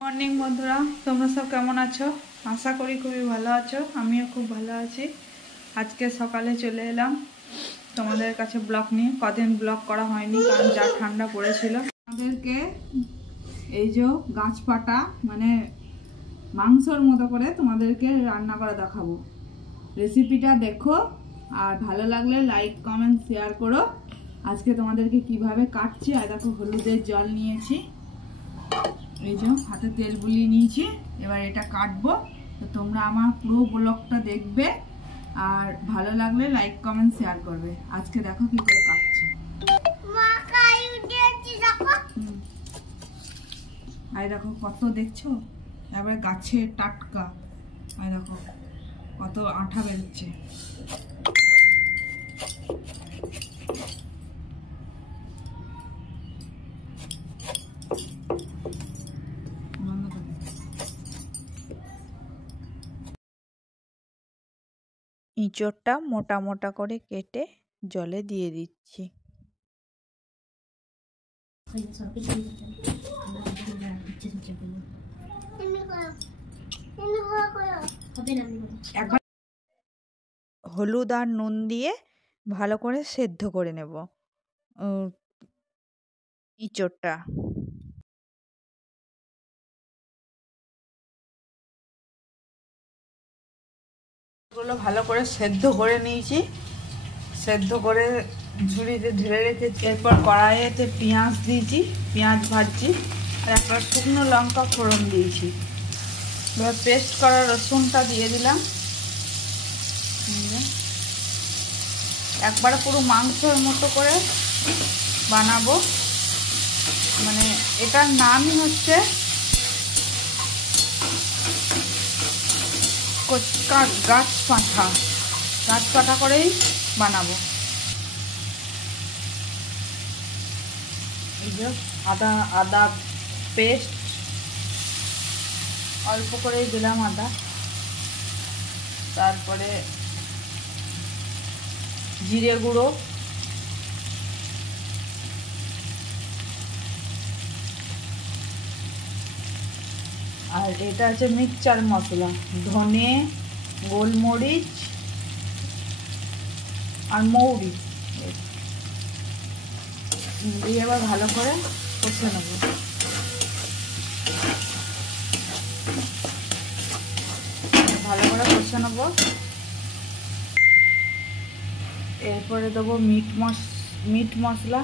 Morning বন্ধুরা, তোমরা সব কেমন আছো? আশা করি খুবই ভালো আছো। আমিও খুব ভালো আছি। আজকে সকালে চলে এলাম তোমাদের কাছে ব্লগ নিয়ে। কদিন ব্লগ করা হয়নি কারণ যা ঠান্ডা পড়েছিল। আমাদেরকে এই যে গাছ পাটা মানে মাংসর মতো করে তোমাদেরকে রান্না করে দেখাবো। রেসিপিটা দেখো আর ভালো লাগলে লাইক কমেন্ট শেয়ার করো। আজকে তোমাদেরকে কিভাবে কাটছি, আর দেখো হলুদের জল নিয়েছি, এই যে হাতে তেল বুলিয়ে নিয়েছি। এবার এটা কাটবো, তো তোমরা আমার পুরো ব্লগটা দেখবে আর ভালো লাগলে লাইক কমেন্ট শেয়ার করবে। আজকে দেখো কি করে কাটছি। আর দেখো কত দেখছো, এবার গাছে টাটকা। আর দেখো কত আঠা বেরোচ্ছে। ইঁচড়টা মোটা মোটা করে কেটে জলে দিয়ে দিচ্ছি। হলুদ আর নুন দিয়ে ভালো করে সেদ্ধ করে নেব ইঁচড়টা। গুলো ভালো করে সেদ্ধ করে নিয়েছি, সেদ্ধ করে ঝুড়িতে ঢেলে রেখেছি। এরপর কড়াইতে পেঁয়াজ দিয়েছি, পেঁয়াজ ভাজছি, আর একটা শুকনো লঙ্কা ফোড়ন দিয়েছি। এবার পেস্ট করা রসুনটা দিয়ে দিলাম। একবারে পুরো মাংসের মতো করে বানাবো, মানে এটার নামই হচ্ছে গাছ পাঠা করেই বানাবো। এই যে আদা পেস্ট অল্প করেই দিলাম আদা, তারপরে জিরে গুঁড়ো, আর এটা আছে মিক্সচার মশলা, ধনে, গোলমরিচ আর মৌরি দিয়ে এবার ভালো করে কষে নেব। ভালো করে কষে নেব। এরপরে দেবো মিট মশলা,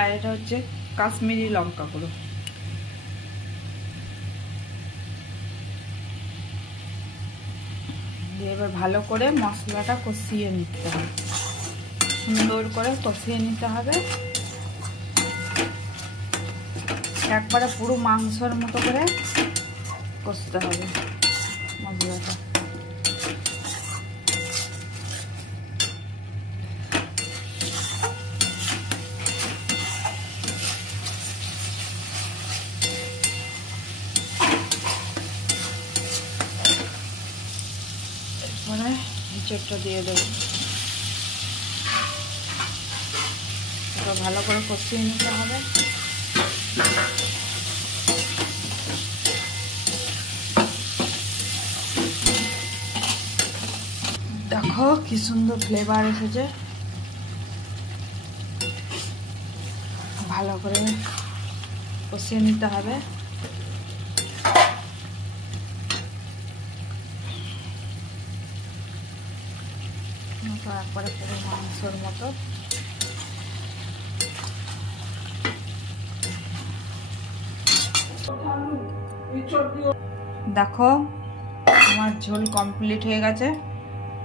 আর এটা হচ্ছে কাশ্মীরি লঙ্কা গুঁড়ো। দিয়ে এবার ভালো করে মশলাটা কষিয়ে নিতে হবে, সুন্দর করে কষিয়ে নিতে হবে। একবারে পুরো মাংসের মতো করে কষতে হবে মশলাটা। এরপরে ইঁচড়টা দিয়ে দেবো, এবার ভালো করে কষিয়ে নিতে হবে। দেখো কি সুন্দর ফ্লেভার এসেছে। ভালো করে কষিয়ে নিতে হবে। একবারে পুরো মাংসের মতো। দেখো আমার ঝোল কমপ্লিট হয়ে গেছে,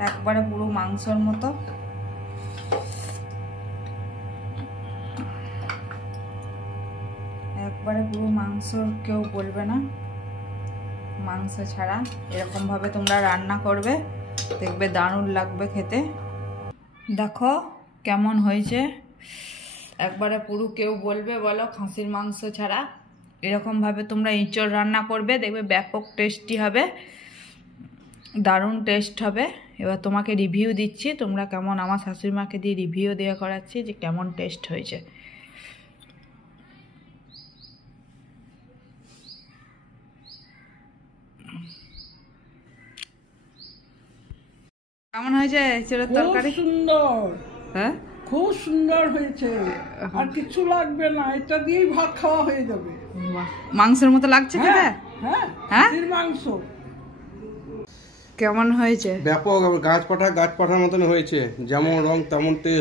একবারে পুরো মাংসের মতো। একবারে পুরো মাংস কেউ বলবে না মাংস ছাড়া। এরকম ভাবে তোমরা রান্না করবে, দেখবে দারুণ লাগবে খেতে। দেখো কেমন হয়েছে, একবারে পুরো কেউ বলবে বলো খাসির মাংস ছাড়া। এরকম ভাবে তোমরা ইঁচড় রান্না করবে, দেখবে ব্যাপক টেস্টি হবে, দারুণ টেস্ট হবে। এবার তোমাকে রিভিউ দিচ্ছি, তোমরা কেমন, আমার শাশুড়ি মাকে দিয়ে রিভিউ দেওয়া করাচ্ছি যে কেমন টেস্ট হয়েছে। কেমন হয়েছে এঁচড়ের তরকারি? সুন্দর, হ্যাঁ খুব সুন্দর হয়েছে। আর কিছু লাগবে না, এটা দিয়েই ভাত খাওয়া হয়ে যাবে। মাংসের মতো লাগছে খেতে? হ্যাঁ, হ্যাঁ খাসির মাংস। কেমন হয়েছে? ব্যাপক গাছ পাঠার মতন হয়েছে, যেমন রং তেমন টেস্ট।